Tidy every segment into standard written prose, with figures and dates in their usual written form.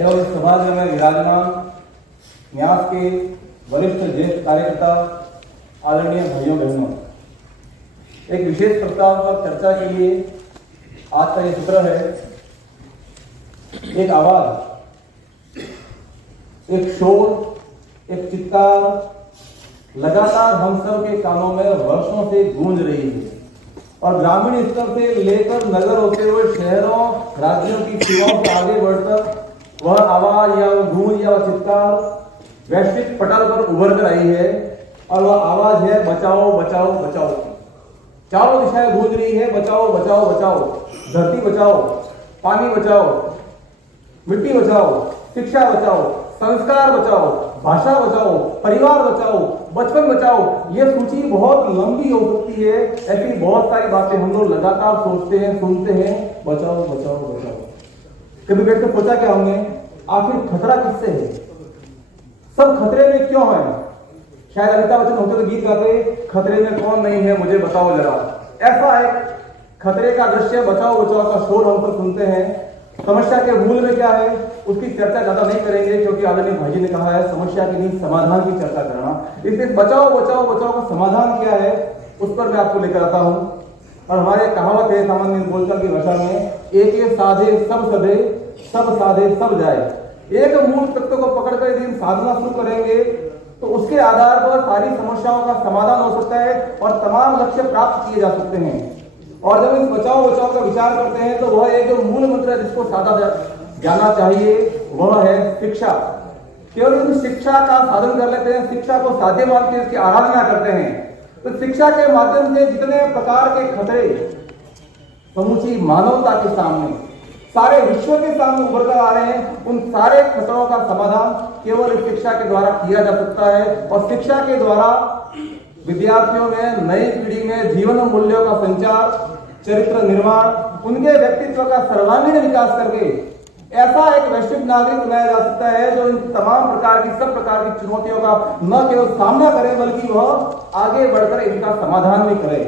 एवं सभागृह में विराजमान न्यास के वरिष्ठ ज्येष्ठ कार्यकर्ता, आदरणीय भाइयों बहनों, एक विशेष प्रस्ताव पर चर्चा के लिए आज का ये सत्र है। एक आवाज, एक शोर, एक चित्कार लगातार हम सब के कानों में वर्षों से गूंज रही है और ग्रामीण स्तर से लेकर नगर होते हुए शहरों, राज्यों की सीमाओं से आगे बढ़कर वह आवाज या वह गूंज या वह चित्कार वैश्विक पटल पर उभर कर आई है और वह आवाज है बचाओ बचाओ बचाओ। चारों दिशाएं गूंज रही है, बचाओ बचाओ बचाओ। धरती बचाओ, पानी बचाओ, मिट्टी बचाओ, शिक्षा बचाओ, संस्कार बचाओ, भाषा बचाओ, परिवार बचाओ, बचपन बचाओ। यह सूची बहुत लंबी हो सकती है। ऐसी बहुत सारी बातें हम लोग लगातार सोचते हैं, सुनते हैं, बचाओ बचाओ बचाओ। कभी बैठ कर सोचा क्या हमने, आखिर खतरा किससे है? सब खतरे में क्यों है? शायद अमिताभ बच्चन होते तो गीत गाते, खतरे में कौन नहीं है मुझे बताओ जरा। ऐसा एक खतरे का दृश्य, बचाओ बचाओ का शोर हम सब सुनते हैं। समस्या के मूल में क्या है उसकी चर्चा ज्यादा नहीं करेंगे, क्योंकि आदरणीय भाई जी ने कहा है समस्या के नहीं समाधान की चर्चा करना। इसलिए बचाओ बचाओ बचाओ का समाधान क्या है उस पर मैं आपको लेकर आता हूं। और हमारे कहावत है सामान्य बोलचाल की भाषा में, एक साधे सब सधे, सब साधे सब जाए। एक मूल तत्व को पकड़कर यदि हम साधना शुरू करेंगे तो उसके आधार पर सारी समस्याओं का समाधान हो सकता है और तमाम लक्ष्य प्राप्त किए जा सकते हैं। और जब इस बचाओ बचाओ का विचार करते हैं तो वह एक जो मूल मंत्र है जिसको साधा जाना चाहिए वह है शिक्षा। केवल हम शिक्षा का साधन कर लेते हैं, शिक्षा को साध्य मान के इसकी आराधना करते हैं, तो शिक्षा के माध्यम से जितने प्रकार के खतरे समूची मानवता के सामने, सारे विश्व के सामने उभर कर आ रहे हैं, उन सारे खतरों का समाधान केवल शिक्षा के द्वारा किया जा सकता है। और शिक्षा के द्वारा विद्यार्थियों में, नई पीढ़ी में जीवन मूल्यों का संचार, चरित्र निर्माण, उनके व्यक्तित्व का सर्वांगीण विकास करके ऐसा एक वैश्विक नागरिक बनाया जा सकता है जो इन तमाम प्रकार की, सब प्रकार की चुनौतियों का न केवल सामना करे बल्कि वह आगे बढ़कर इनका समाधान भी करे।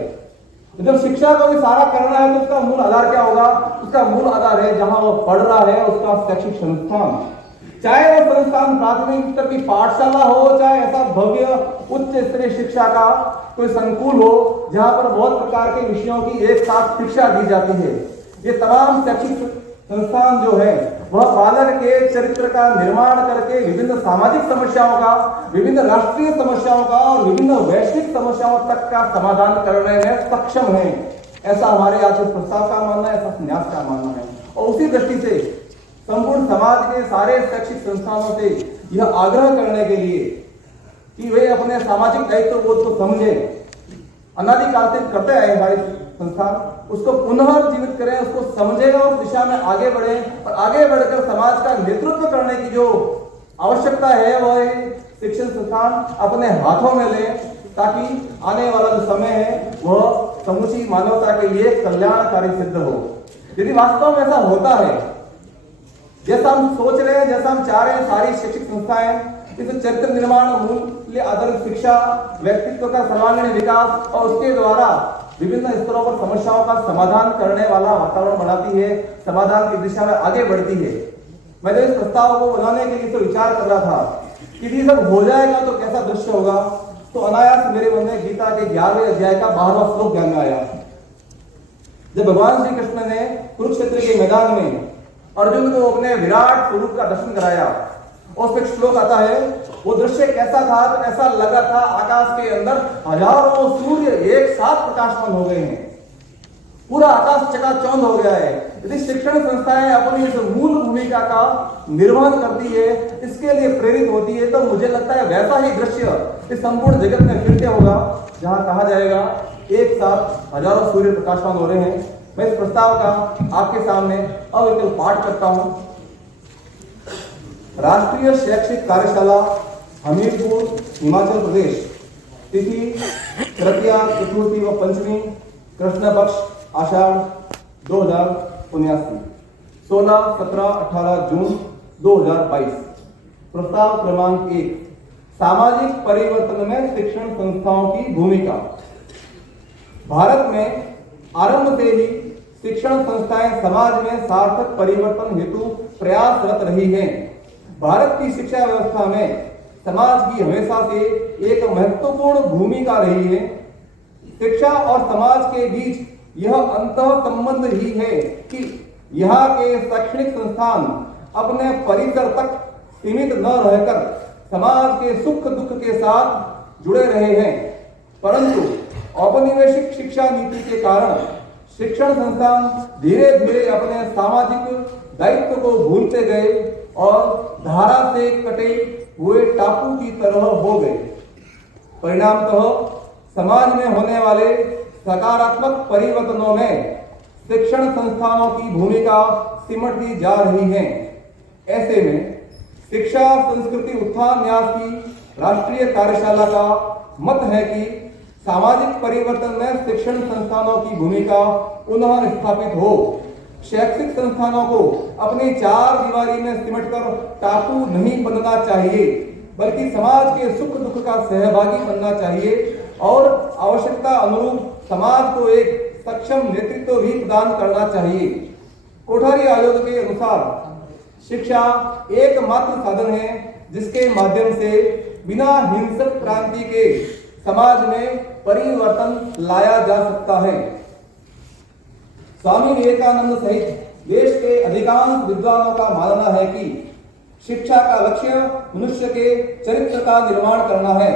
तो जब शिक्षा को भी सारा करना है तो उसका मूल आधार क्या होगा? उसका मूल आधार है जहां वो पढ़ रहा है उसका शैक्षिक संस्थान, चाहे वो संस्थान प्राथमिक स्तर की पाठशाला हो, चाहे ऐसा भव्य उच्च स्तरीय शिक्षा का कोई संकुल हो जहां पर बहुत प्रकार के विषयों की एक साथ शिक्षा दी जाती है। ये तमाम शैक्षिक संस्थान जो है वह बालक के चरित्र का निर्माण करके विभिन्न सामाजिक समस्याओं का, विभिन्न राष्ट्रीय समस्याओं का और विभिन्न वैश्विक समस्याओं तक का समाधान करने में सक्षम है। ऐसा हमारे आज इस प्रस्ताव का मानना है, ऐसा न्यास का मानना है। और उसी दृष्टि से संपूर्ण समाज के सारे शैक्षिक संस्थानों से यह आग्रह करने के लिए कि वे अपने सामाजिक दायित्व बोध को समझे, अनादिकाल से करते आए हमारे संस्थान, उसको पुनः जीवित करें, उसको समझेगा, उस दिशा में आगे बढ़े और आगे बढ़कर समाज का नेतृत्व करने की जो आवश्यकता है वह शिक्षण संस्थान अपने हाथों में ले, ताकि आने वाला जो समय है वह समूची मानवता के लिए कल्याणकारी सिद्ध हो। यदि वास्तव में ऐसा होता है जैसा हम सोच रहे हैं, जैसा हम चाह रहे हैं, सारी शैक्षिक संस्थाएं इस चरित्र निर्माण, मूल्य आधारित शिक्षा, व्यक्तित्व का सर्वांगीण विकास और उसके द्वारा विभिन्न स्तरों पर समस्याओं का समाधान करने वाला वातावरण बनाती है, समाधान की दिशा में आगे बढ़ती है। मैं जब इस प्रस्ताव को बनाने के लिए तो विचार कर रहा था कि यदि सब हो जाएगा तो कैसा दृश्य होगा, तो अनायास मेरे मन में गीता के 11वें अध्याय का 12वां श्लोक ध्यान में आया। जब भगवान श्री कृष्ण ने कुरुक्षेत्र के मैदान में अर्जुन को अपने विराट स्वरूप का दर्शन कराया और उसमें श्लोक आता है, वो दृश्य कैसा था? तो ऐसा लगा था आकाश के अंदर हजारों सूर्य एक साथ प्रकाशमान हो गए हैं, पूरा आकाश चकाचौंध हो गया है। यदि शिक्षण संस्थाएं अपनी इस मूल भूमिका का निर्वहन करती है, इसके लिए प्रेरित होती है, तो मुझे लगता है वैसा ही दृश्य इस संपूर्ण जगत में फिर से होगा जहां कहा जाएगा एक साथ हजारों सूर्य प्रकाशमान हो रहे हैं। मैं इस प्रस्ताव का आपके सामने अविकल पाठ करता हूं। राष्ट्रीय शैक्षिक कार्यशाला हमीरपुर हिमाचल प्रदेश, तिथि तृतीया, चतुर्थी व पंचमी, कृष्ण पक्ष, आषाढ़ 2079, 16, 17, 18 जून 2022। प्रस्ताव क्रमांक 1, सामाजिक परिवर्तन में शिक्षण संस्थाओं की भूमिका। भारत में आरंभ से ही शिक्षण संस्थाएं समाज में सार्थक परिवर्तन हेतु प्रयासरत रही हैं। भारत की शिक्षा व्यवस्था में समाज की हमेशा से एक महत्वपूर्ण भूमिका रही है। शिक्षा और समाज के बीच यह अंतः संबंध ही है कि यहाँ के शैक्षणिक संस्थान अपने परिसर तक सीमित न रहकर समाज के सुख दुख के साथ जुड़े रहे हैं, परंतु औपनिवेशिक शिक्षा नीति के कारण शिक्षण संस्थान धीरे धीरे अपने सामाजिक दायित्व को भूलते गए और धारा से कटे हुए टापू की तरह हो गए। परिणामतः समाज में होने वाले सकारात्मक परिवर्तनों में शिक्षण संस्थानों की भूमिका सिमटती जा रही है। ऐसे में शिक्षा संस्कृति उत्थान न्यास की राष्ट्रीय कार्यशाला का मत है कि सामाजिक परिवर्तन में शिक्षण संस्थानों की भूमिका पुनः स्थापित हो। शैक्षिक संस्थानों को अपनी चार दीवारी में सिमटकर टापू नहीं बनना चाहिए, बल्कि समाज के सुख दुख का सहभागी बनना चाहिए और आवश्यकता अनुरूप समाज को एक सक्षम नेतृत्व भी प्रदान करना चाहिए। कोठारी आयोग के अनुसार शिक्षा एकमात्र साधन है जिसके माध्यम से बिना हिंसक क्रांति के समाज में परिवर्तन लाया जा सकता है। स्वामी विवेकानंद सहित देश के अधिकांश विद्वानों का मानना है कि शिक्षा का लक्ष्य मनुष्य के चरित्र का निर्माण करना है।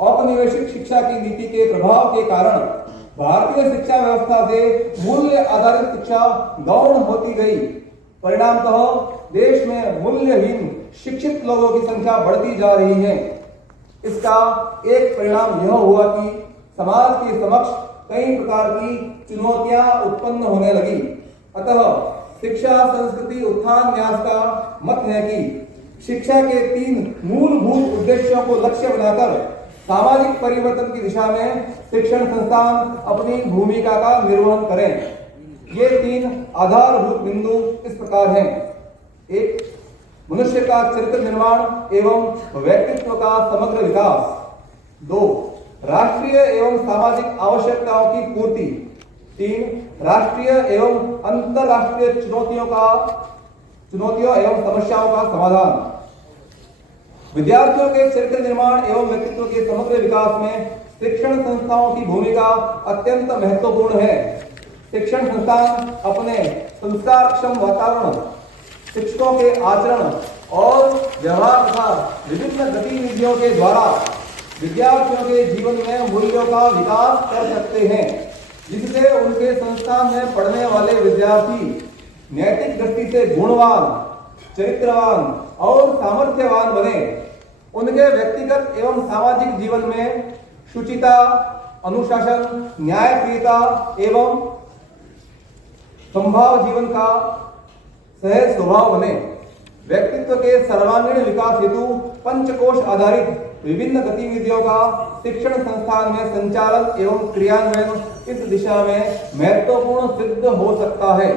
औपनिवेशिक शिक्षा की नीति के प्रभाव के कारण भारतीय शिक्षा व्यवस्था से मूल्य आधारित शिक्षा गौण होती गई। परिणामतः देश में मूल्यहीन शिक्षित लोगों की संख्या बढ़ती जा रही है। इसका एक परिणाम यह हुआ कि समाज के समक्ष कई प्रकार की चुनौतियां उत्पन्न होने लगी। अतः शिक्षा संस्कृति उत्थान न्यास का मत है कि शिक्षा के 3 मूलभूत उद्देश्यों को लक्ष्य बनाकर सामाजिक परिवर्तन की दिशा में शिक्षण संस्थान अपनी भूमिका का निर्वहन करें। ये 3 आधारभूत बिंदु इस प्रकार हैं। 1. मनुष्य का चरित्र निर्माण एवं व्यक्तित्व का समग्र विकास। 2. राष्ट्रीय एवं सामाजिक आवश्यकताओं की पूर्ति। 3. राष्ट्रीय एवं अंतरराष्ट्रीय चुनौतियों एवं समस्याओं का समाधान। विद्यार्थियों के चरित्र निर्माण एवं व्यक्तित्व के समग्र विकास में शिक्षण संस्थाओं की भूमिका अत्यंत महत्वपूर्ण है। शिक्षण संस्थान अपने संस्कारक्षम वातावरण, शिक्षकों के आचरण और व्यवहार तथा विभिन्न गतिविधियों के द्वारा विद्यार्थियों के जीवन में मूल्यों का विकास कर सकते हैं, जिससे उनके संस्थान में पढ़ने वाले विद्यार्थी नैतिक दृष्टि से गुणवान, चरित्रवान और सामर्थ्यवान बने। उनके व्यक्तिगत एवं सामाजिक जीवन में शुचिता, अनुशासन, न्यायप्रियता एवं संभाव जीवन का सहज स्वभाव बने। व्यक्तित्व के सर्वांगीण विकास हेतु पंचकोश आधारित विभिन्न गतिविधियों का शिक्षण संस्थान में संचालन एवं क्रियान्वयन इस दिशा में महत्वपूर्ण सिद्ध हो सकता है।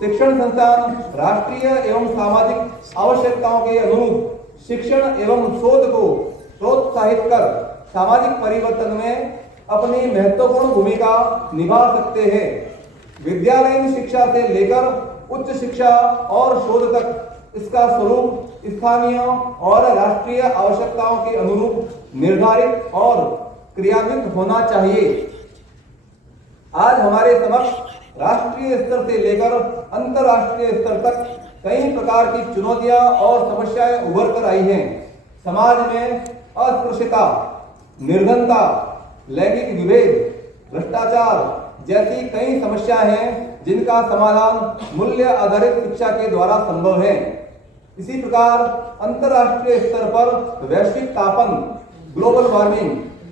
शिक्षण संस्थान राष्ट्रीय एवं सामाजिक आवश्यकताओं के अनुरूप शिक्षण एवं शोध को प्रोत्साहित कर सामाजिक परिवर्तन में अपनी महत्वपूर्ण भूमिका निभा सकते हैं। विद्यालयीन शिक्षा से लेकर उच्च शिक्षा और शोध तक इसका स्वरूप स्थानीय और राष्ट्रीय आवश्यकताओं के अनुरूप निर्धारित और क्रियान्वित होना चाहिए। आज हमारे समक्ष राष्ट्रीय स्तर से लेकर अंतरराष्ट्रीय स्तर तक कई प्रकार की चुनौतियां और समस्याएं उभर कर आई हैं। समाज में अस्पृश्यता, निर्धनता, लैंगिक विभेद, भ्रष्टाचार जैसी कई समस्याएं हैं जिनका समाधान मूल्य आधारित शिक्षा के द्वारा संभव है। इसी प्रकार अंतरराष्ट्रीय स्तर पर वैश्विक तापन, ग्लोबल वार्मिंग,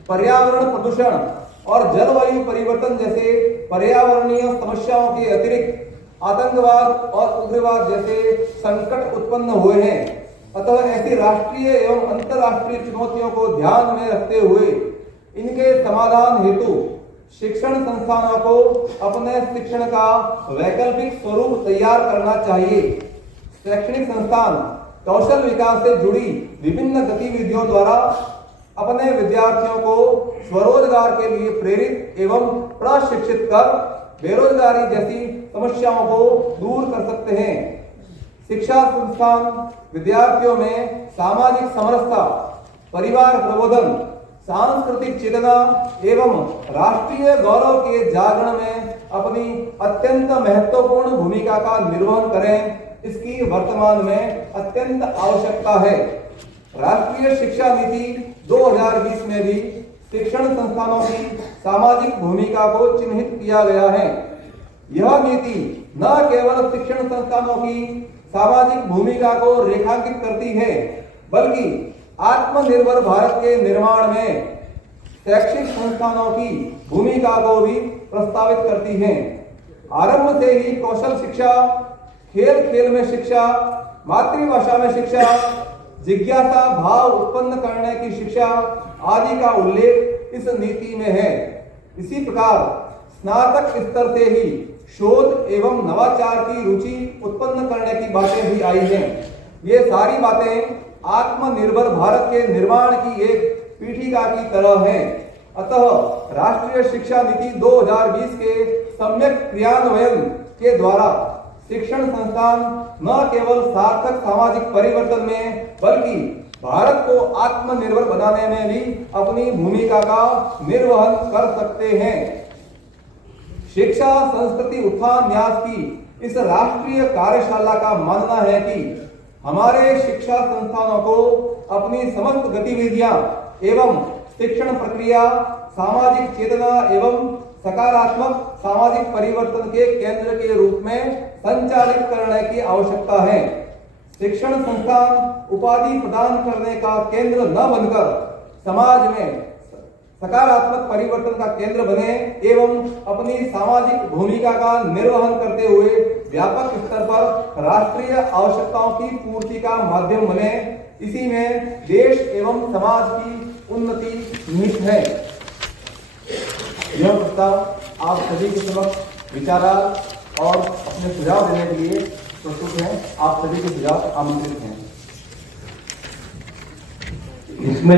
पर्यावरण प्रदूषण और जलवायु परिवर्तन जैसे पर्यावरणीय समस्याओं के अतिरिक्त आतंकवाद और उग्रवाद जैसे संकट उत्पन्न हुए हैं। अतः ऐसी राष्ट्रीय एवं अंतरराष्ट्रीय चुनौतियों को ध्यान में रखते हुए इनके समाधान हेतु शिक्षण संस्थानों को अपने शिक्षण का वैकल्पिक स्वरूप तैयार करना चाहिए। शैक्षणिक संस्थान कौशल विकास से जुड़ी विभिन्न गतिविधियों द्वारा अपने विद्यार्थियों को स्वरोजगार के लिए प्रेरित एवं प्रशिक्षित कर बेरोजगारी जैसी समस्याओं को दूर कर सकते हैं। शिक्षा संस्थान विद्यार्थियों में सामाजिक समरसता, परिवार प्रबोधन, सांस्कृतिक चेतना एवं राष्ट्रीय गौरव के जागरण में अपनी अत्यंत महत्वपूर्ण भूमिका का निर्वहन करें, इसकी वर्तमान में अत्यंत आवश्यकता है। राष्ट्रीय शिक्षा नीति 2020 में भी शिक्षण संस्थानों की सामाजिक भूमिका को चिन्हित किया गया है। यह नीति न केवल शिक्षण संस्थानों की सामाजिक भूमिका को रेखांकित करती है, बल्कि आत्मनिर्भर भारत के निर्माण में शैक्षिक संस्थानों की भूमिका को भी प्रस्तावित करती है। आरंभ से ही कौशल शिक्षा, खेल खेल में शिक्षा, मातृभाषा में शिक्षा, जिज्ञासा भाव उत्पन्न करने की शिक्षा आदि का उल्लेख इस नीति में है। इसी प्रकार स्नातक स्तर से ही शोध एवं नवाचार की रुचि उत्पन्न करने की बातें भी आई हैं। ये सारी बातें आत्मनिर्भर भारत के निर्माण की एक पीठिका की तरह है। अतः राष्ट्रीय शिक्षा नीति 2020 के सम्यक क्रियान्वयन के द्वारा शिक्षण संस्थान न केवल सार्थक सामाजिक परिवर्तन में, बल्कि भारत को आत्मनिर्भर बनाने में भी अपनी भूमिका का निर्वहन कर सकते हैं। शिक्षा संस्कृति उत्थान न्यास की इस राष्ट्रीय कार्यशाला का मानना है कि हमारे शिक्षा संस्थानों को अपनी समस्त गतिविधियां एवं शिक्षण प्रक्रिया सामाजिक चेतना एवं सकारात्मक सामाजिक परिवर्तन के केंद्र के रूप में संचालित करने की आवश्यकता है। शिक्षण संस्थान उपाधि प्रदान करने का केंद्र न बनकर समाज में सकारात्मक परिवर्तन का केंद्र बने एवं अपनी सामाजिक भूमिका का निर्वहन करते हुए व्यापक स्तर पर राष्ट्रीय आवश्यकताओं की पूर्ति का माध्यम बने। इसी में देश एवं समाज की उन्नति निहित है। यह प्रस्ताव आप सभी के समक्ष विचारार्थ और अपने सुझाव देने के लिए प्रस्तुत हैं। आप सभी के सुझाव आमंत्रित हैं। इसमें